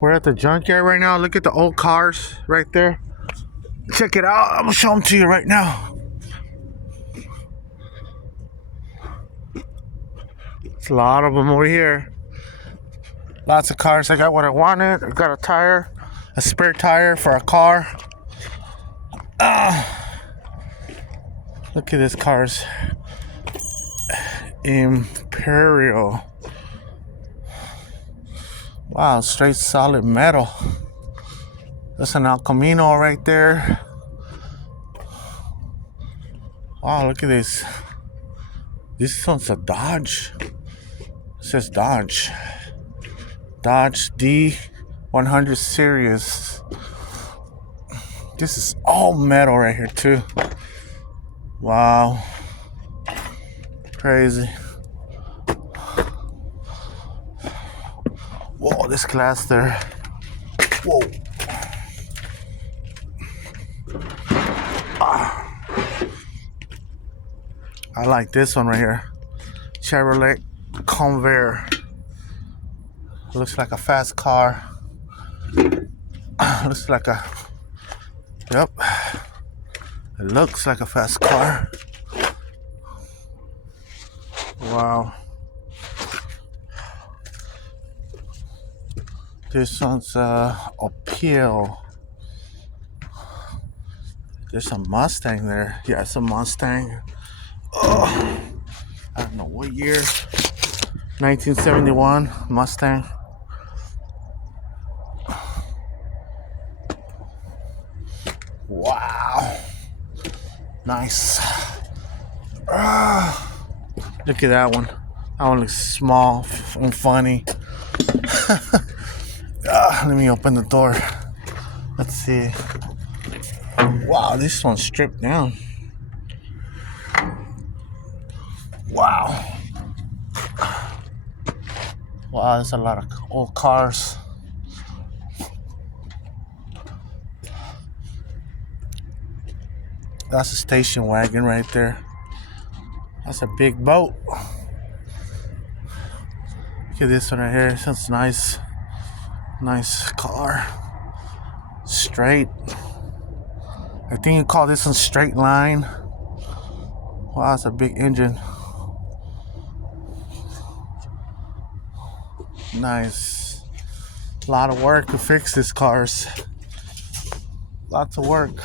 We're at the junkyard right now. Look at the old cars right there. Check it out. I'm gonna show them to you right now. There's a lot of them over here. Lots of cars. I got what I wanted. I got a tire, a spare tire for a car. Look at this car's Imperial. Wow, straight solid metal. That's an El Camino right there. Wow, look at this. This one's a Dodge. It says Dodge. Dodge D100 series. This is all metal right here too. Wow. Crazy. Whoa, this glass there. Whoa. I like this one right here. Chevrolet Convair. Looks like a fast car. Looks like a... Yep. It looks like a fast car. Wow. This one's a Opel. There's a Mustang there. Yeah, it's a Mustang. Oh, I don't know what year. 1971 Mustang. Wow. Nice. Look at that one. That one looks small and funny. Let me open the door. Let's see. Wow, this one's stripped down. Wow. Wow, there's a lot of old cars. That's a station wagon right there. That's a big boat. Look at this one right here. That's nice. Nice car. Straight. I think you call this one straight line. Wow, it's a big engine. Nice. A lot of work to fix these cars. Lots of work.